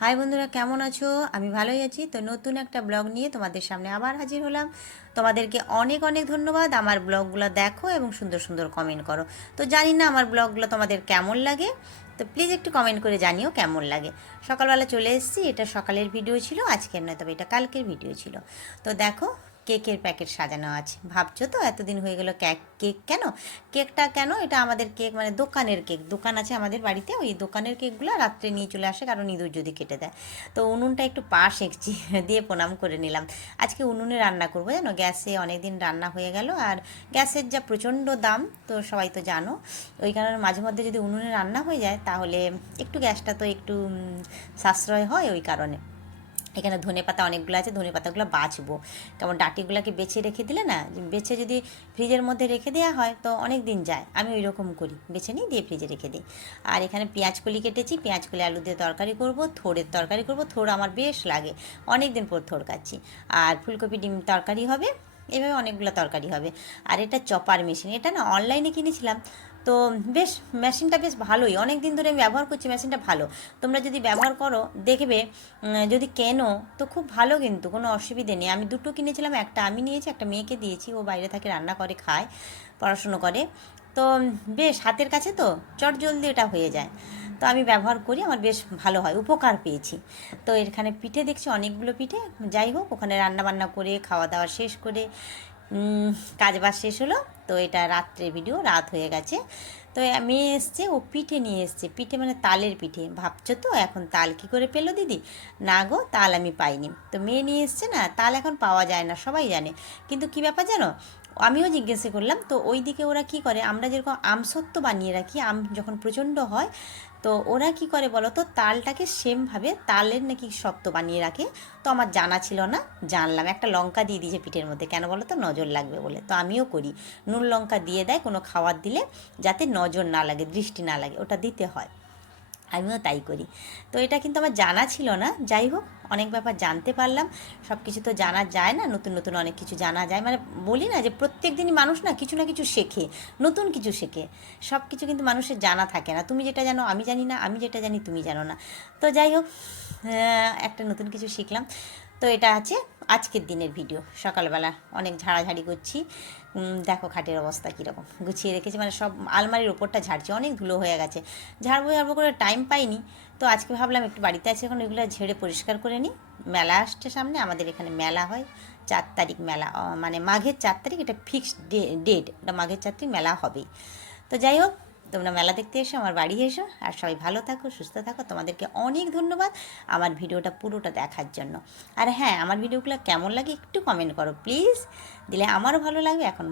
High বন্ধুরা, কেমন আছো? আমি ভালোই আছি। তো নতুন একটা ব্লগ নিয়ে তোমাদের সামনে আবার হাজির হলাম। তোমাদেরকে অনেক অনেক ধন্যবাদ। আমার ব্লগগুলো দেখো এবং সুন্দর সুন্দর কমেন্ট করো। তো জানি না আমার ব্লগগুলো তোমাদের কেমন লাগে, তো প্লিজ একটু কমেন্ট করে জানিও কেমন লাগে। সকালবেলা চলে এসেছি, এটা সকালের ভিডিও ছিল, আজকের নয়, তবে এটা কালকের ভিডিও ছিল। তো দেখো, কেকের প্যাকেট সাজানো আছে। ভাবছো তো এতদিন হয়ে গেল কেক কেক কেন? কেকটা কেন? এটা আমাদের কেক, মানে দোকানের কেক। দোকান আছে আমাদের বাড়িতে, ওই দোকানের কেকগুলো রাত্রে নিয়ে চলে আসে, কারণ ইঁদুর যদি কেটে দেয়। তো উনুনটা একটু সেঁকছি, দিয়ে প্রণাম করে নিলাম। আজকে উনুনে রান্না করবো, জানো, গ্যাসে অনেক দিন রান্না হয়ে গেল, আর গ্যাসের যা প্রচণ্ড দাম, তো সবাই তো জানো। ওই কারণে মাঝে মধ্যে যদি উনুনে রান্না হয়ে যায়, তাহলে একটু গ্যাসটা তো একটু সাশ্রয় হয়, ওই কারণে। এখানে ধনেপাতা অনেকগুলো আছে, ধনেপাতাগুলো বাছবো। কেমন ডাঁটিগুলোকে বেছে রেখে দিলে না, বেছে যদি ফ্রিজের মধ্যে রেখে দেওয়া হয় তো অনেক দিন যায়। আমি ওই রকম করি, বেছে নিই, দিয়ে ফ্রিজে রেখে দিই। আর এখানে পেঁয়াজকলি কেটেছি, পেঁয়াজকলি আলু দিয়ে তরকারি করব, থোড়ের তরকারি করব। থোড় আমার বেশ লাগে, অনেক দিন পর থোড় খাচ্ছি। আর ফুলকপি ডিম তরকারি হবে। এভাবে অনেকগুলো তরকারি হবে। আর এটা চপার মেশিন, এটা না অনলাইনে কিনেছিলাম। তো বেশ, মেশিনটা বেশ ভালোই, অনেক দিন ধরে আমি ব্যবহার করছি, মেশিনটা ভালো। তোমরা যদি ব্যবহার করো দেখবে, যদি কেনো তো খুব ভালো, কিন্তু কোনো অসুবিধে নেই। আমি দুটো কিনেছিলাম, একটা আমি নিয়েছি, একটা মেয়েকে দিয়েছি, ও বাইরে থাকে, রান্না করে খায়, পড়াশুনো করে। তো বেশ হাতের কাছে, তো চটজলদি এটা হয়ে যায়। তো আমি ব্যবহার করি, আমার বেশ ভালো হয়, উপকার পেয়েছি। তো এখানে পিঠে দেখছি, অনেকগুলো পিঠে। যাই হোক, ওখানে রান্না বান্না করে খাওয়া দাওয়া শেষ করে কাজ বাজ শেষ হলো। তো এটা রাত্রে ভিডিও, রাত হয়ে গেছে। তো মেয়ে এসছে, ও পিঠে নিয়ে এসছে, পিঠে মানে তালের পিঠে। ভাবছো তো এখন তাল কী করে পেলো দিদি? না গো, তাল আমি পাইনি। তো মেয়ে নিয়ে এসছে না, তাল এখন পাওয়া যায় না, সবাই জানে। কিন্তু কী ব্যাপার জানো, আমিও জিজ্ঞাসা করলাম। তো ওই দিকে ওরা কি করে, আমরা যেরকম আমসত্ত্ব বানিয়ে রাখি, আম যখন প্রচণ্ড হয়, তো ওরা কি করে বলো তো, তালটাকে সেমভাবে তালের নাকি সত্ত্ব বানিয়ে রাখে। তো আমার জানা ছিল না, জানলাম। একটা লঙ্কা দিয়ে দিয়েছে পিঠের মধ্যে, কেন বলো তো? নজর লাগবে বলে। তো আমিও করি, নুন লঙ্কা দিয়ে দেয় কোনো খাবার দিলে, যাতে নজর না লাগে, দৃষ্টি না লাগে, ওটা দিতে হয়। আমিও তাই করি। তো এটা কিন্তু আমার জানা ছিল না। যাই হোক, অনেক ব্যাপার জানতে পারলাম। সব কিছু তো জানা যায় না, নতুন নতুন অনেক কিছু জানা যায়। মানে বলি না যে প্রত্যেক দিনই মানুষ না কিছু শেখে, নতুন কিছু শেখে। সব কিছু কিন্তু মানুষের জানা থাকে না। তুমি যেটা জানো আমি জানি না, আমি যেটা জানি তুমি জানো না। তো যাই হোক, একটা নতুন কিছু শিখলাম। তো এটা আছে আজকের দিনের ভিডিও। সকালবেলা অনেক ঝাড়াঝাড়ি করছি। দেখো খাটের অবস্থা কীরকম গুছিয়ে রেখেছি, মানে সব আলমারির ওপরটা ঝাড়ছি, অনেক ধুলো হয়ে গেছে। ঝাড়বো ঝাড়বো করে টাইম পাইনি। তো আজকে ভাবলাম একটু বাড়িতে আছে এখন, এগুলো ঝেড়ে পরিষ্কার করে নিই। মেলা আসছে সামনে, আমাদের এখানে মেলা হয় 4 তারিখ মেলা, মানে মাঘের 4 তারিখ, এটা ফিক্সড ডেট, এটা মাঘের 4 তারিখ মেলা হবেই। তো যাই হোক, তোমরা মেলা দেখতে এসো, আমার বাড়ি এসো, আর সবাই ভালো থাকো, সুস্থ থাকো। তোমাদেরকে অনেক ধন্যবাদ আমার ভিডিওটা পুরোটা দেখার জন্য। আর হ্যাঁ, আমার ভিডিওগুলো কেমন লাগে একটু কমেন্ট করো প্লিজ, দিলে আমারও ভালো লাগবে। এখন